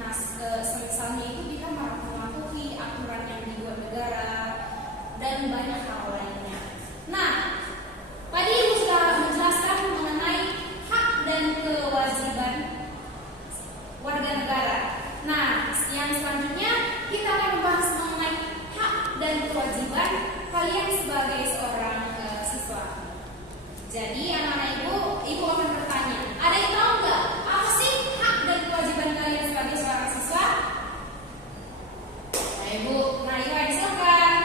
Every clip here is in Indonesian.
Nah, semisalnya itu kita mematuhi aturan yang dibuat negara dan banyak hal lainnya. Nah, tadi Ibu sudah menjelaskan mengenai hak dan kewajiban warga negara. Nah, yang selanjutnya kita akan membahas mengenai hak dan kewajiban kalian sebagai seorang siswa. Jadi anak-anak ibu akan bertanya, ada yang tahu nggak apa sih hak dan kewajiban kalian sebagai seorang siswa? Nah, Ibu Silakan.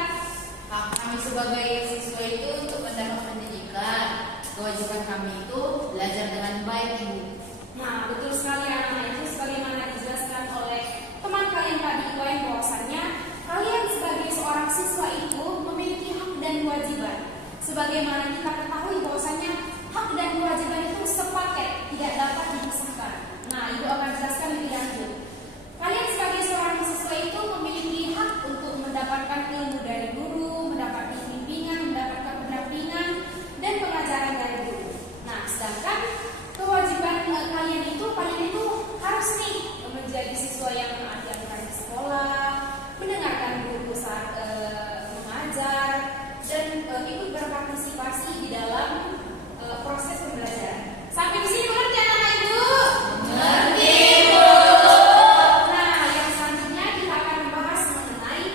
hak kami sebagai siswa itu untuk mendapat pendidikan. Kewajiban kami itu belajar dengan baik, Ibu. Nah, betul sekali anak-anak ibu, sebagaimana dijelaskan oleh teman kalian tadi UAN, bahwasannya kalian sebagai seorang siswa itu memiliki hak dan kewajiban. Sebagaimana kita ketahui bahwasannya hak dan kewajiban itu sepaket, tidak dapat dipisahkan. Nah, ibu akan jelaskan lebih lanjut. Kalian sebagai seorang siswa itu memiliki hak untuk mendapatkan ilmu dari guru, mendapatkan bimbingan, mendapatkan pendampingan dan pengajaran dari guru. Nah, sedangkan kewajiban kalian itu harus nih menjadi siswa yang menaati di sekolah, mendengarkan guru saat mengajar, dan ikut berpartisipasi di dalam proses pembelajaran. Sampai di sini mengerti anak-anak ibu? Mengerti, Ibu. Nah, yang selanjutnya kita akan membahas mengenai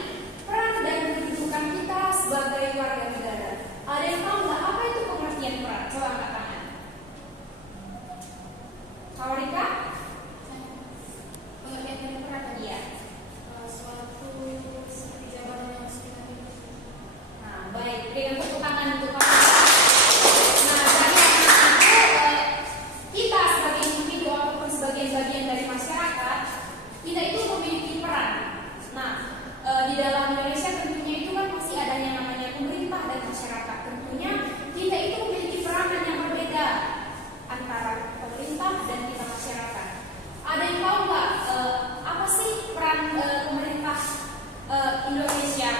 peran dan kedudukan kita sebagai warga negara. Ada yang tahu nggak apa itu pengertian peran? Coba angkat tangan. Kak Rika? Pengertian peran tadi ya? Suatu seperti jabatan yang harus kita miliki. Nah, baik. Dengan tepuk tangan untuk Pak. Nah, jadi kita sebagai individu ataupun sebagai bagian dari masyarakat, kita itu memiliki peran. Nah, di dalam Indonesia tentunya itu kan masih adanya namanya pemerintah dan masyarakat. Tentunya kita itu memiliki peranan yang berbeda antara pemerintah dan kita masyarakat. Ada yang tahu nggak apa sih peran pemerintah Indonesia?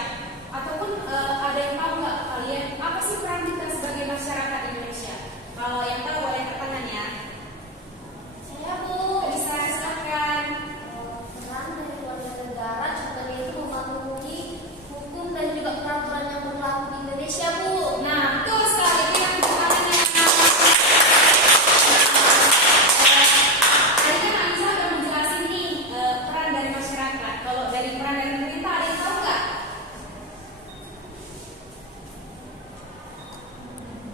Ataupun ada yang tahu nggak kalian apa sih peran kita sebagai masyarakat Indonesia? Kalau yang tahu boleh angkat tangan ya. Saya Bu, Bisa silakan. peran dari warga negara juga yaitu mematuhi hukum dan juga peraturan yang berlaku di Indonesia, Bu. Nah, betul sekali itu yang tepuk tangannya. Tadi kan Anissa udah menjelasin nih peran dari masyarakat. Kalau dari peran dari pemerintah ada yang tahu nggak?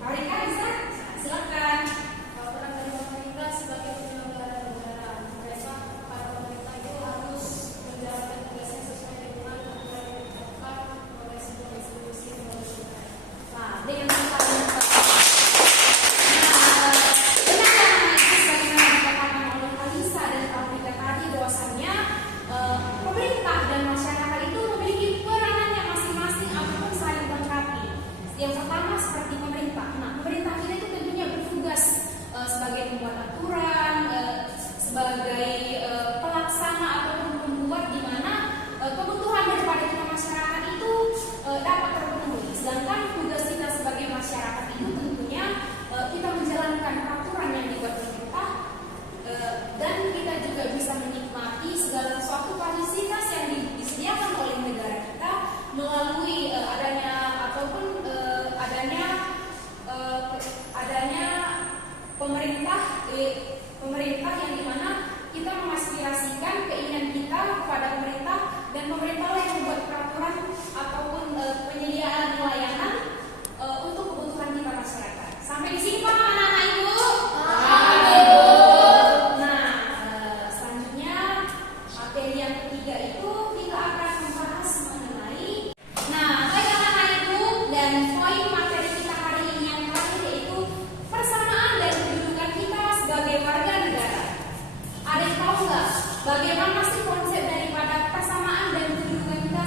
Rika bisa? Silakan. Peran dari pemerintah sebagai penyelenggara negara, para pemerintah itu harus menjalankan tugasnya sesuai dengan aturan yang ditetapkan oleh sebuah institusi pemerintah. Nah, dengan benar sebagaimana dikatakan oleh Alisa dan Taufika tadi bahwasannya pemerintah dan masyarakat itu memiliki peranannya masing-masing ataupun saling melengkapi. Yang pertama seperti pemerintah. Nah, pemerintah kita itu tentunya bertugas sebagai pembuat aturan, sebagai pelaksana ataupun pembuat di mana kebutuhan daripada kita masyarakat itu dapat terpenuhi. Sedangkan tugas kita sebagai masyarakat itu tentunya kita menjalankan peraturan yang dibuat pemerintah dan kita juga bisa menikmati segala sesuatu fasilitas yang disediakan oleh negara kita melalui adanya pemerintah yang dimana kita mengaspirasikan keinginan kita kepada pemerintah dan pemerintah yang membuat peraturan ataupun penyediaan layanan untuk kebutuhan kita masyarakat. Sampai di sini paham anak-anak ibu? Nah, selanjutnya materi yang ketiga itu kita akan membahas mengenai baik anak-anak ibu, dan poin materi kita hari ini yang terakhir yaitu persamaan dan kedudukan kita sebagai warga negara. Ada yang tahu nggak bagaimana sih konsep daripada persamaan dan kedudukan kita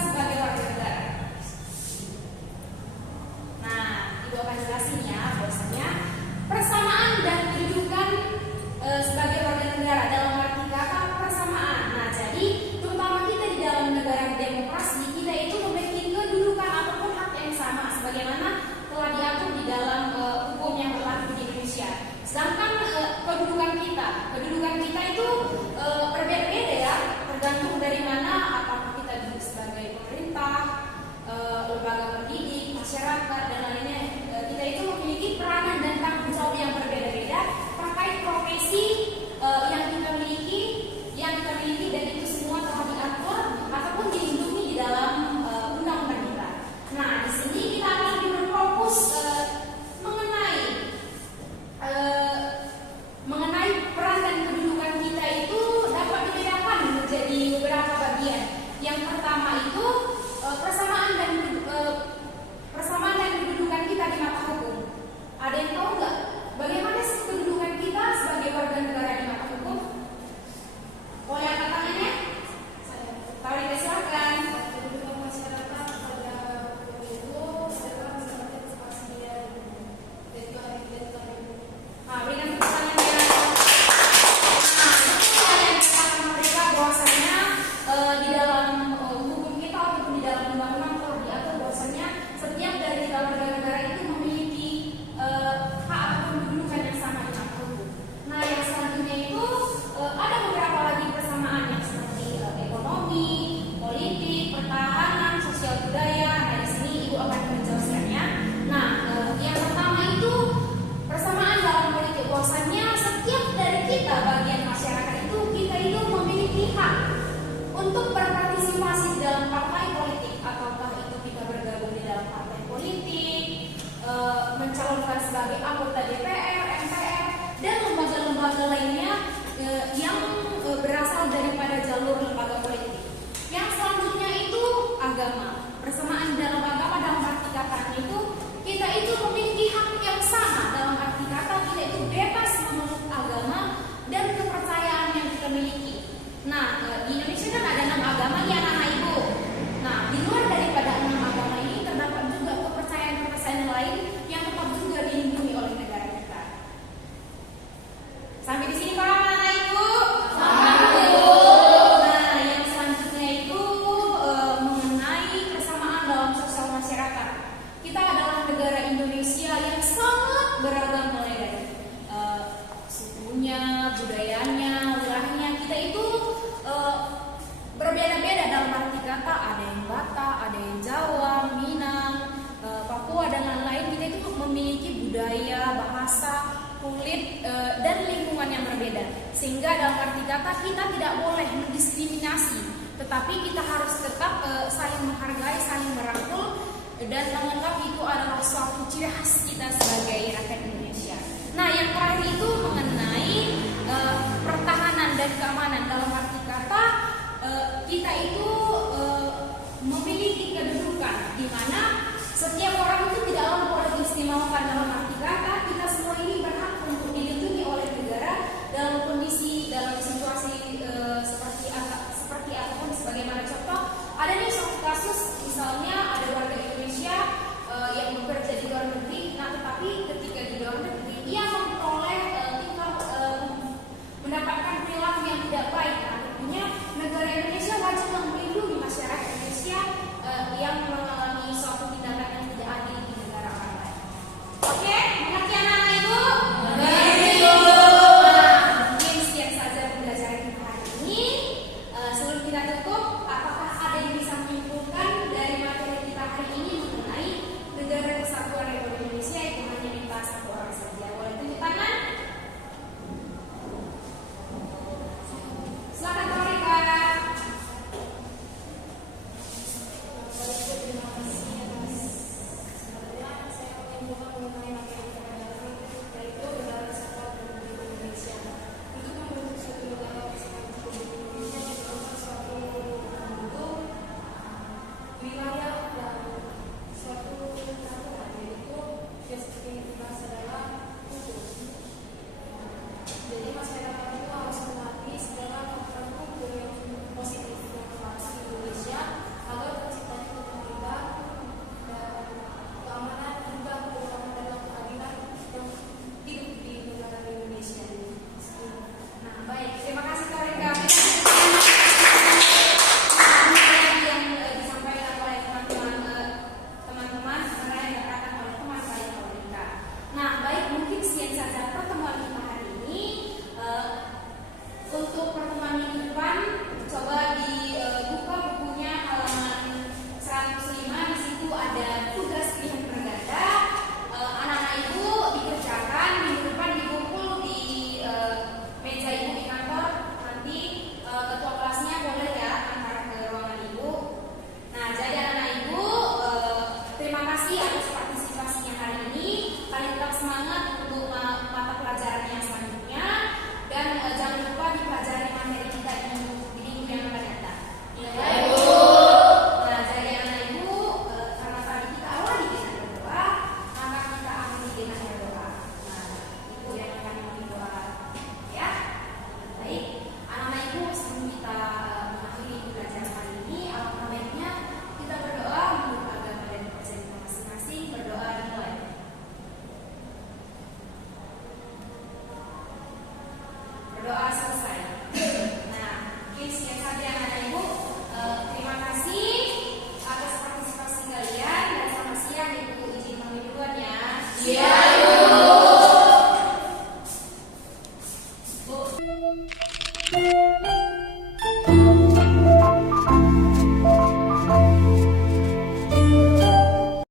Nah, di Indonesia kan ada 6 agama ya anak-anak ibu. Nah, di luar daripada 6 agama ini terdapat juga kepercayaan-kepercayaan lain yang tetap juga dilindungi oleh negara kita. Sampai di sini paham anak-anak ibu? Nah, yang selanjutnya itu mengenai kesamaan dalam sosial masyarakat. Kita adalah negara Indonesia yang sangat beragam mulai dari sukunya, budayanya, wilayahnya. Kita itu berbeda-beda dalam arti kata, ada yang Batak, ada yang Jawa, Minang, Papua dan lain-lain. Kita itu memiliki budaya, bahasa, kulit dan lingkungan yang berbeda. Sehingga dalam arti kata kita tidak boleh mendiskriminasi, tetapi kita harus tetap saling menghargai, saling merangkul dan menganggap itu adalah suatu ciri khas kita sebagai rakyat Indonesia. Nah, yang terakhir itu mengenai pertahanan dan keamanan. Dalam arti kata kita itu memiliki kedudukan di mana setiap orang itu tidaklah boleh diistimewakan. Dalam arti kata kita semua ini berhak untuk dilindungi oleh negara dalam kondisi, dalam situasi seperti apapun. Sebagaimana contoh, ada nih suatu kasus misalnya ada warga Indonesia yang bekerja di luar negeri. Nah, tetapi ketika di luar negeri ia memperoleh mendapatkan perilaku yang tidak baik. Nah, tentunya negara Indonesia wajib melindungi masyarakat Indonesia yang mengalami suatu tindakan yang tidak adil di negara orang lain. Oke, mengerti anak-anak ibu? Mungkin sekian saja pembelajaran kita hari ini. Sebelum kita tutup, apakah ada yang bisa menyimpulkan dari materi kita hari ini mengenai negara kesatuan Republik Indonesia itu hanya minta satu orang saja? Boleh tunjuk tangan? Silakan Torika. Terima kasih atas sebenarnya saya menyimpulkan mengenai materi pembelajaran yaitu negara kesatuan Republik Indonesia. Untuk membentuk suatu negara kesatuan Republik Indonesia diperlukan suatu bentuk wilayah dan suatu peraturan, yaitu yang seperti dibahas adalah hukum. Jadi masyarakat itu harus menaati segala aturan hukum yang positif yang berlaku di Indonesia agar terciptanya ketertiban dan keamanan juga terutama dalam keadilan yang hidup di negara Indonesia ini. Nah, baik. Terima kasih Torika. Yang disampaikan oleh teman-teman sebenarnya yang dikatakan oleh teman saya Torika. Nah, baik, mungkin sekian saja pertemuan kita hari ini. Untuk pertemuan minggu depan, coba dibuka bukunya halaman 105. Di situ ada tugas pilihan berganda. Anak-anak ibu dikerjakan minggu depan, dikumpul di meja ibu di kantor. Nanti ketua kelasnya boleh ya antar ke ruangan ibu. Nah, jadi anak-anak ibu, terima kasih atas partisipasinya hari ini. Kalian tetap semangat untuk mata pelajarannya selanjutnya. Dan jangan lupa dipelajari materi kita di minggu yang akan datang. Nah, jadi anak ibu, karena tadi kita awali dengan berdoa, maka kita akhiri dengan berdoa. Nah, ibu yang akan berdoa, ya. Baik, anak-anak ibu, sebelum kita mengakhiri pelajaran hari ini, alangkah baiknya kita berdoa menurut agama dan kepercayaan kita masing-masing. Berdoa dimulai. Berdoa selesai. Nah, mungkin sekian saja anak-anak ibu. Terima kasih atas partisipasi kalian dan selamat siang. Ibu izin pamit duluan ya. Iya, Bu.